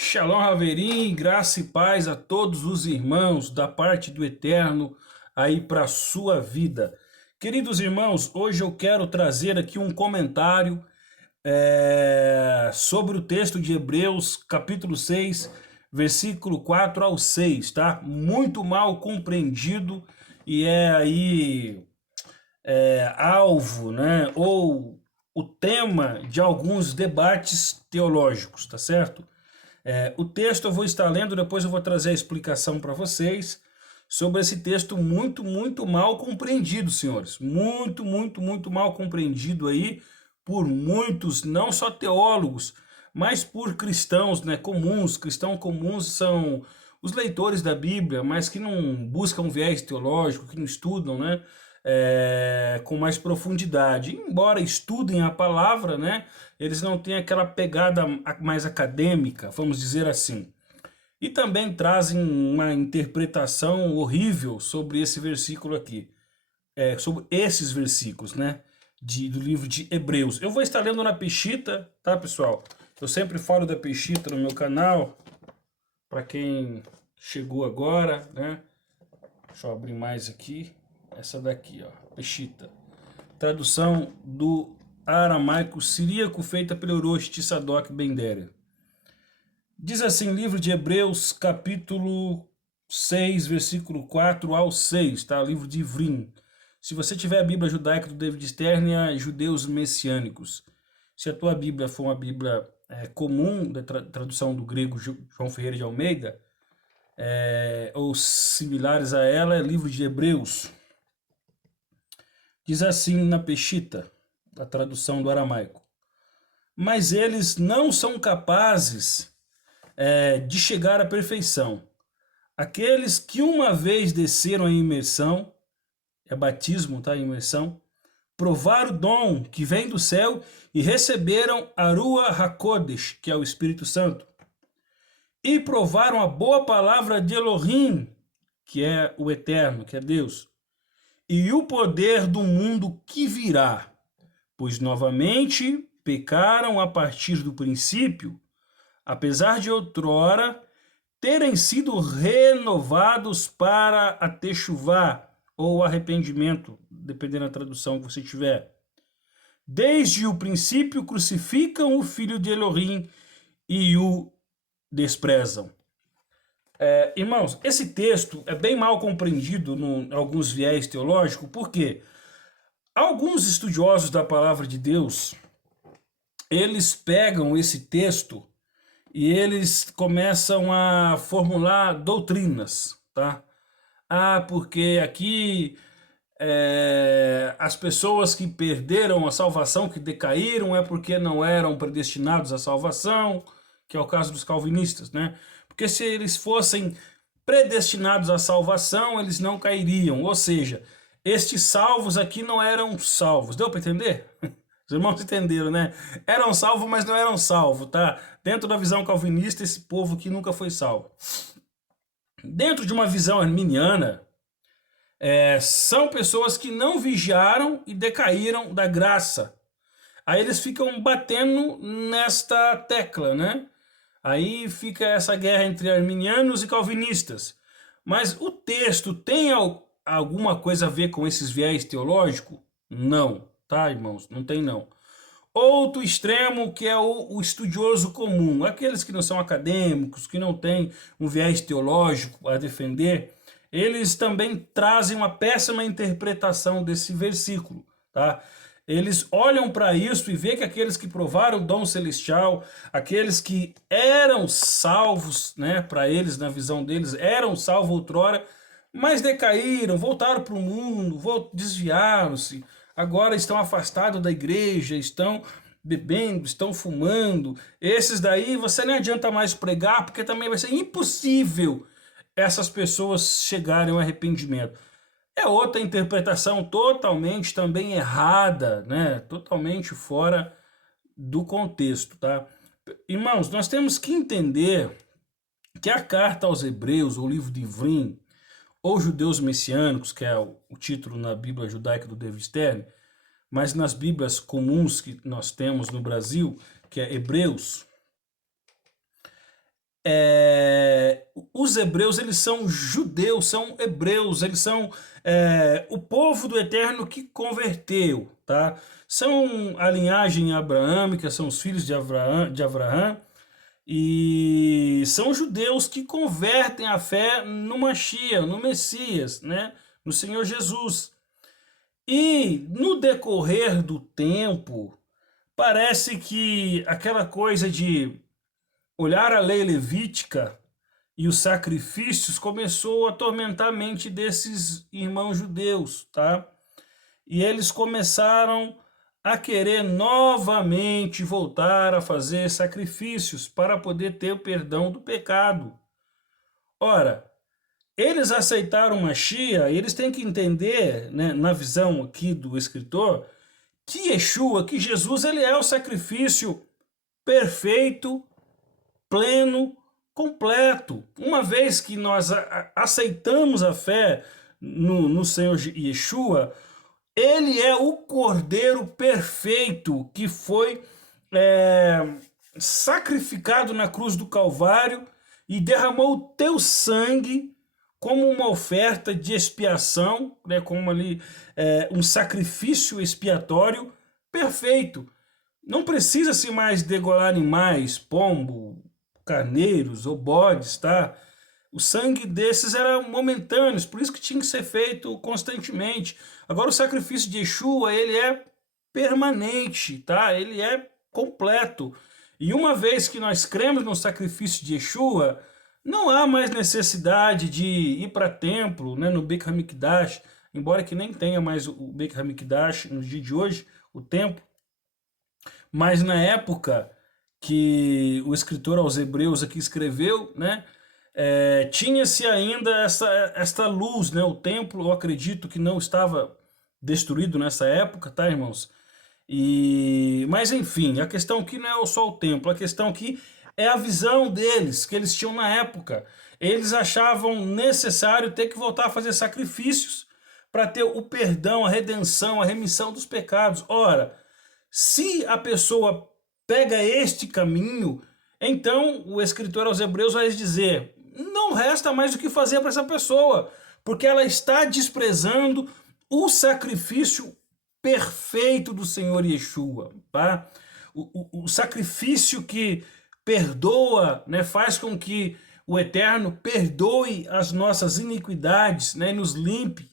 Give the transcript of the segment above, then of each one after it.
Shalom Haverim, graça e paz a todos os irmãos da parte do Eterno aí para a sua vida. Queridos irmãos, hoje eu quero trazer aqui um comentário sobre o texto de Hebreus, capítulo 6, versículo 4 ao 6, tá? Muito mal compreendido e é aí alvo, né? Ou o tema de alguns debates teológicos, tá certo? O texto eu vou estar lendo, depois eu vou trazer a explicação para vocês sobre esse texto muito mal compreendido, senhores. Muito mal compreendido aí por muitos, não só teólogos, mas por cristãos, né, comuns. Cristãos comuns são os leitores da Bíblia, mas que não buscam viés teológico, que não estudam, né, com mais profundidade. Embora estudem a palavra, né, eles não têm aquela pegada mais acadêmica, vamos dizer assim. E também trazem uma interpretação horrível sobre esse versículo aqui, sobre esses versículos, né, do livro de Hebreus. Eu vou estar lendo na Peshita, tá, pessoal? Eu sempre falo da Peshita no meu canal, para quem chegou agora, né? Deixa eu abrir mais aqui. Essa daqui, ó, Peshita. Tradução do aramaico siríaco feita pelo Orochi Sadok Ben-Derer. Diz assim, livro de Hebreus, capítulo 6, versículo 4 ao 6, tá? Livro de Ivrim. Se você tiver a Bíblia judaica do David Stern, é Judeus Messiânicos. Se a tua Bíblia for uma Bíblia comum, da tradução do grego João Ferreira de Almeida, ou similares a ela, é livro de Hebreus. Diz assim na Peshita, a tradução do aramaico. Mas eles não são capazes de chegar à perfeição. Aqueles que uma vez desceram a imersão, batismo, tá? Imersão, provaram o dom que vem do céu e receberam a Ruach HaKodesh, que é o Espírito Santo. E provaram a boa palavra de Elohim, que é o Eterno, que é Deus. E o poder do mundo que virá, pois novamente pecaram a partir do princípio, apesar de outrora terem sido renovados para a techuvá, ou arrependimento, dependendo da tradução que você tiver. Desde o princípio crucificam o Filho de Elohim e o desprezam. Irmãos, esse texto é bem mal compreendido em alguns viés teológicos, porque alguns estudiosos da palavra de Deus, eles pegam esse texto e eles começam a formular doutrinas, tá? Porque aqui as pessoas que perderam a salvação, que decaíram, é porque não eram predestinados à salvação, que é o caso dos calvinistas, né? Porque se eles fossem predestinados à salvação, eles não cairiam. Ou seja, estes salvos aqui não eram salvos. Deu para entender? Os irmãos entenderam, né? Eram salvos, mas não eram salvos, tá? Dentro da visão calvinista, esse povo aqui nunca foi salvo. Dentro de uma visão arminiana, são pessoas que não vigiaram e decaíram da graça. Aí eles ficam batendo nesta tecla, né? Aí fica essa guerra entre arminianos e calvinistas. Mas o texto tem alguma coisa a ver com esses viés teológicos? Não, tá, irmãos? Não tem não. Outro extremo que é o estudioso comum, aqueles que não são acadêmicos, que não têm um viés teológico a defender, eles também trazem uma péssima interpretação desse versículo, tá? Eles olham para isso e vê que aqueles que provaram o dom celestial, aqueles que eram salvos, né, para eles, na visão deles, eram salvos outrora, mas decaíram, voltaram para o mundo, desviaram-se, agora estão afastados da igreja, estão bebendo, estão fumando. Esses daí você nem adianta mais pregar, porque também vai ser impossível essas pessoas chegarem ao arrependimento. É outra interpretação totalmente também errada, né? Totalmente fora do contexto, tá? Irmãos, nós temos que entender que a carta aos Hebreus, ou o livro de Ivrim, ou Judeus Messiânicos, que é o título na Bíblia judaica do David Stern, mas nas Bíblias comuns que nós temos no Brasil, que é Hebreus, os hebreus, eles são judeus, são hebreus, eles são o povo do Eterno que converteu, tá? São a linhagem abraâmica, são os filhos de Abraão, e são judeus que convertem a fé no Mashiach, no Messias, né? No Senhor Jesus. E no decorrer do tempo, parece que aquela coisa de olhar a lei levítica e os sacrifícios começou a atormentar a mente desses irmãos judeus, tá? E eles começaram a querer novamente voltar a fazer sacrifícios para poder ter o perdão do pecado. Ora, eles aceitaram Mashiach, eles têm que entender, né, na visão aqui do escritor, que Yeshua, que Jesus, ele é o sacrifício perfeito, pleno, completo. Uma vez que nós aceitamos a fé no Senhor Yeshua, ele é o Cordeiro perfeito que foi sacrificado na cruz do Calvário e derramou o teu sangue como uma oferta de expiação, né, como ali um sacrifício expiatório perfeito. Não precisa-se mais degolar animais, pombo, carneiros ou bodes, tá? O sangue desses era momentâneo, por isso que tinha que ser feito constantemente. Agora o sacrifício de Yeshua, ele é permanente, tá? Ele é completo. E uma vez que nós cremos no sacrifício de Yeshua, não há mais necessidade de ir para templo, né, no Beit HaMikdash, embora que nem tenha mais o Beit HaMikdash no dia de hoje, o templo. Mas na época que o escritor aos Hebreus aqui escreveu, né, tinha-se ainda esta luz, né? O templo, eu acredito que não estava destruído nessa época, tá, irmãos? Mas enfim, a questão aqui não é só o templo, a questão aqui é a visão deles, que eles tinham na época. Eles achavam necessário ter que voltar a fazer sacrifícios para ter o perdão, a redenção, a remissão dos pecados. Ora, se a pessoa pega este caminho, então o escritor aos Hebreus vai dizer: não resta mais o que fazer para essa pessoa, porque ela está desprezando o sacrifício perfeito do Senhor Yeshua, tá? O sacrifício que perdoa, né, faz com que o Eterno perdoe as nossas iniquidades, né, e nos limpe,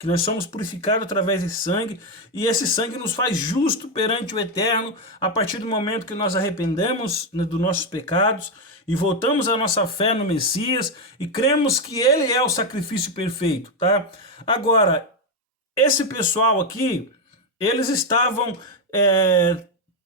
que nós somos purificados através desse sangue, e esse sangue nos faz justo perante o Eterno a partir do momento que nós arrependemos, né, dos nossos pecados e voltamos à nossa fé no Messias e cremos que ele é o sacrifício perfeito, tá? Agora, esse pessoal aqui, eles estavam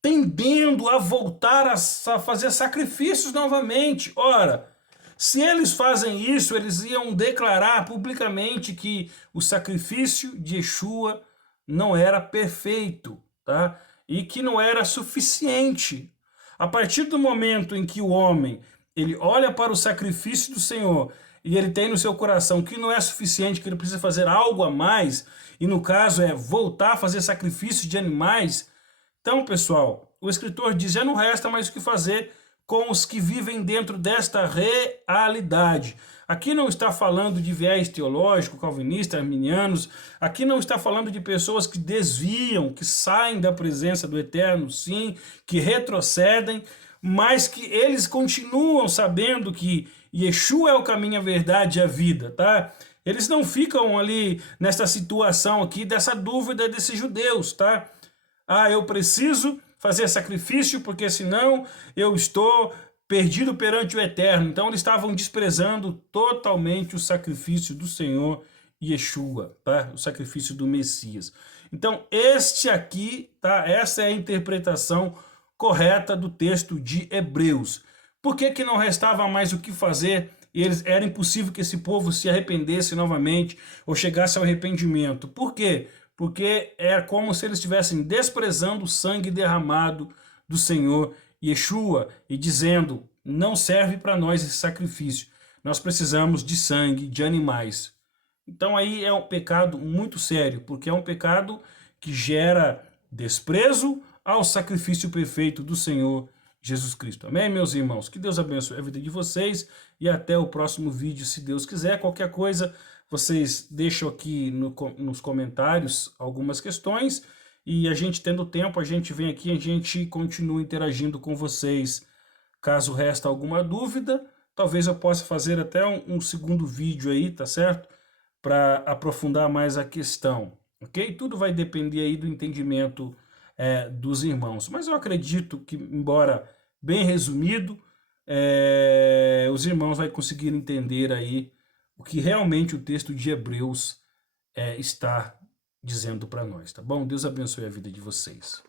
tendendo a voltar a fazer sacrifícios novamente. Ora, se eles fazem isso, eles iam declarar publicamente que o sacrifício de Yeshua não era perfeito, tá? E que não era suficiente. A partir do momento em que o homem ele olha para o sacrifício do Senhor e ele tem no seu coração que não é suficiente, que ele precisa fazer algo a mais, e no caso é voltar a fazer sacrifício de animais, então, pessoal, o escritor diz: já não resta mais o que fazer com os que vivem dentro desta realidade. Aqui não está falando de viés teológico, calvinista, arminianos. Aqui não está falando de pessoas que desviam, que saem da presença do Eterno, sim, que retrocedem, mas que eles continuam sabendo que Yeshua é o caminho, a verdade e a vida, tá? Eles não ficam ali nessa situação aqui, dessa dúvida desses judeus, tá? Ah, eu preciso fazer sacrifício porque senão eu estou perdido perante o Eterno. Então eles estavam desprezando totalmente o sacrifício do Senhor Yeshua, tá? O sacrifício do Messias. Então este aqui, tá? Essa é a interpretação correta do texto de Hebreus. Por que que não restava mais o que fazer? Era impossível que esse povo se arrependesse novamente ou chegasse ao arrependimento. Por quê? Porque é como se eles estivessem desprezando o sangue derramado do Senhor Yeshua e dizendo: não serve para nós esse sacrifício, nós precisamos de sangue de animais. Então aí é um pecado muito sério, porque é um pecado que gera desprezo ao sacrifício perfeito do Senhor Jesus Cristo. Amém, meus irmãos? Que Deus abençoe a vida de vocês e até o próximo vídeo, se Deus quiser. Qualquer coisa, vocês deixam aqui nos comentários algumas questões e a gente, tendo tempo, a gente vem aqui e a gente continua interagindo com vocês. Caso resta alguma dúvida, talvez eu possa fazer até um segundo vídeo aí, tá certo? Para aprofundar mais a questão, ok? Tudo vai depender aí do entendimento dos irmãos. Mas eu acredito que, embora bem resumido, os irmãos vão conseguir entender aí o que realmente o texto de Hebreus está dizendo para nós, tá bom? Deus abençoe a vida de vocês.